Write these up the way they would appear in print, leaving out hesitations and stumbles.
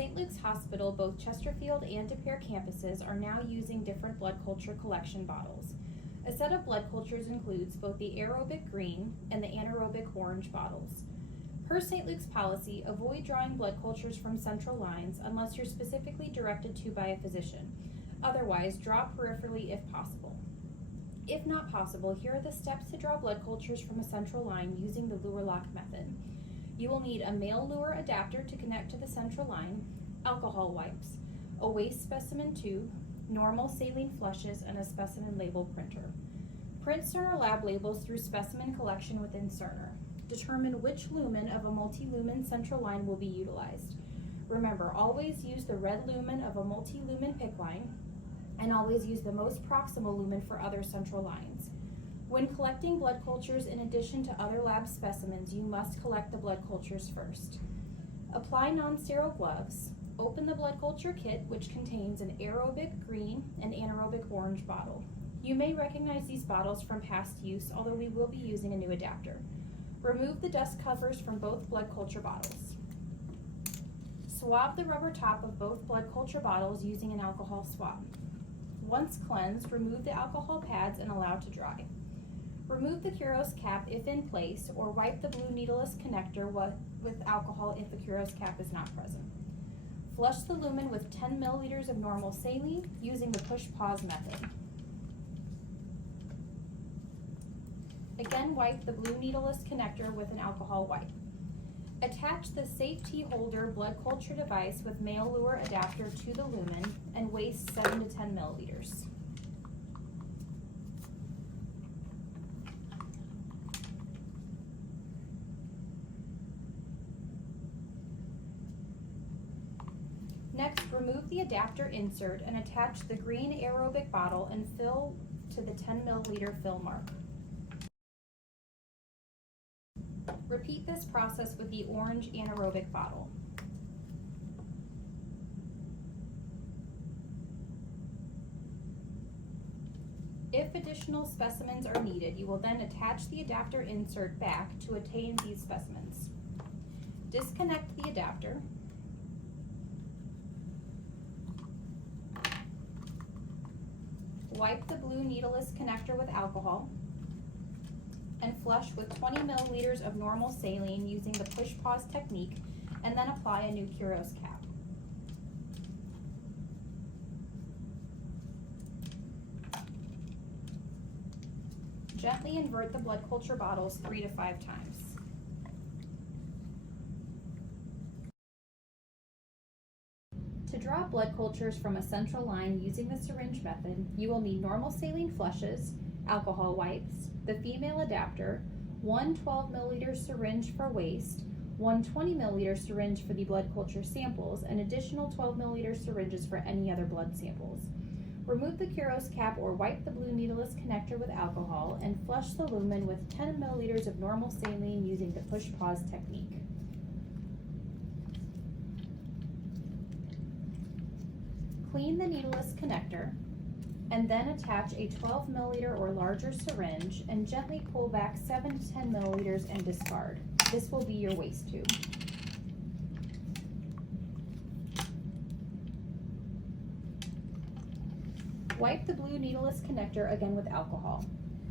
St. Luke's Hospital, both Chesterfield and De Pere campuses are now using different blood culture collection bottles. A set of blood cultures includes both the aerobic green and the anaerobic orange bottles. Per St. Luke's policy, avoid drawing blood cultures from central lines unless you're specifically directed to by a physician. Otherwise, draw peripherally if possible. If not possible, here are the steps to draw blood cultures from a central line using the Luer lock method. You will need a male Luer adapter to connect to the central line, alcohol wipes, a waste specimen tube, normal saline flushes, and a specimen label printer. Print Cerner lab labels through specimen collection within Cerner. Determine which lumen of a multi-lumen central line will be utilized. Remember, always use the red lumen of a multi-lumen PICC line, and always use the most proximal lumen for other central lines. When collecting blood cultures in addition to other lab specimens, you must collect the blood cultures first. Apply non-sterile gloves. Open the blood culture kit, which contains an aerobic green and anaerobic orange bottle. You may recognize these bottles from past use, although we will be using a new adapter. Remove the dust covers from both blood culture bottles. Swab the rubber top of both blood culture bottles using an alcohol swab. Once cleansed, remove the alcohol pads and allow to dry. Remove the Kuros cap if in place, or wipe the blue needleless connector with alcohol if the Kuros cap is not present. Flush the lumen with 10 milliliters of normal saline using the push-pause method. Again, wipe the blue needleless connector with an alcohol wipe. Attach the safety holder blood culture device with male Luer adapter to the lumen and waste 7 to 10 milliliters. Next, remove the adapter insert and attach the green aerobic bottle and fill to the 10 milliliter fill mark. Repeat this process with the orange anaerobic bottle. If additional specimens are needed, you will then attach the adapter insert back to attain these specimens. Disconnect the adapter. Wipe the blue needleless connector with alcohol and flush with 20 milliliters of normal saline using the push-pause technique, and then apply a new Kuros cap. Gently invert the blood culture bottles 3 to 5 times. To draw blood cultures from a central line using the syringe method, you will need normal saline flushes, alcohol wipes, the female adapter, one 12 milliliter syringe for waste, one 20 milliliter syringe for the blood culture samples, and additional 12 milliliter syringes for any other blood samples. Remove the Kuros cap or wipe the blue needleless connector with alcohol and flush the lumen with 10 milliliters of normal saline using the push-pause technique. Clean the needleless connector and then attach a 12 milliliter or larger syringe and gently pull back 7 to 10 milliliters and discard. This will be your waste tube. Wipe the blue needleless connector again with alcohol.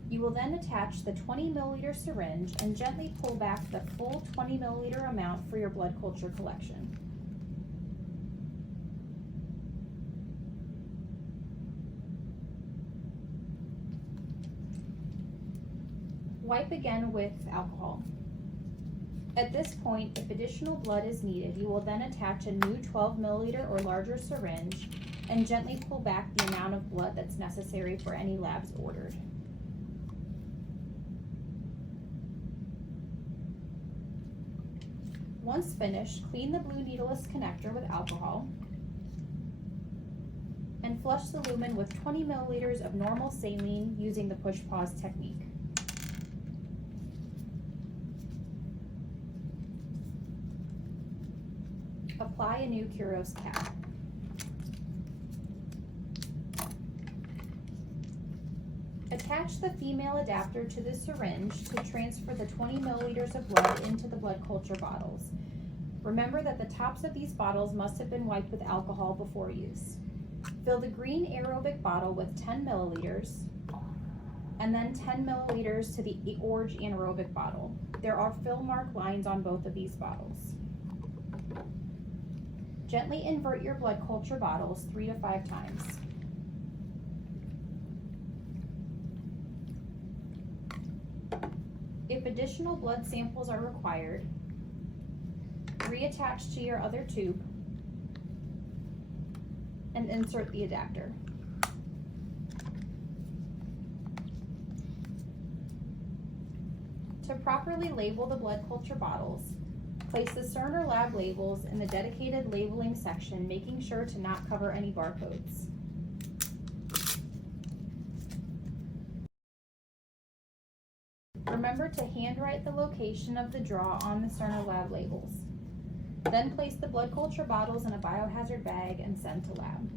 You will then attach the 20 milliliter syringe and gently pull back the full 20 milliliter amount for your blood culture collection. Wipe again with alcohol. At this point, if additional blood is needed, you will then attach a new 12 milliliter or larger syringe and gently pull back the amount of blood that's necessary for any labs ordered. Once finished, clean the blue needleless connector with alcohol and flush the lumen with 20 milliliters of normal saline using the push-pause technique. Apply a new Kuros cap. Attach the female adapter to the syringe to transfer the 20 milliliters of blood into the blood culture bottles. Remember that the tops of these bottles must have been wiped with alcohol before use. Fill the green aerobic bottle with 10 milliliters and then 10 milliliters to the orange anaerobic bottle. There are fill mark lines on both of these bottles. Gently invert your blood culture bottles 3 to 5 times. If additional blood samples are required, reattach to your other tube and insert the adapter. To properly label the blood culture bottles, place the Cerner lab labels in the dedicated labeling section, making sure to not cover any barcodes. Remember to handwrite the location of the draw on the Cerner lab labels. Then place the blood culture bottles in a biohazard bag and send to lab.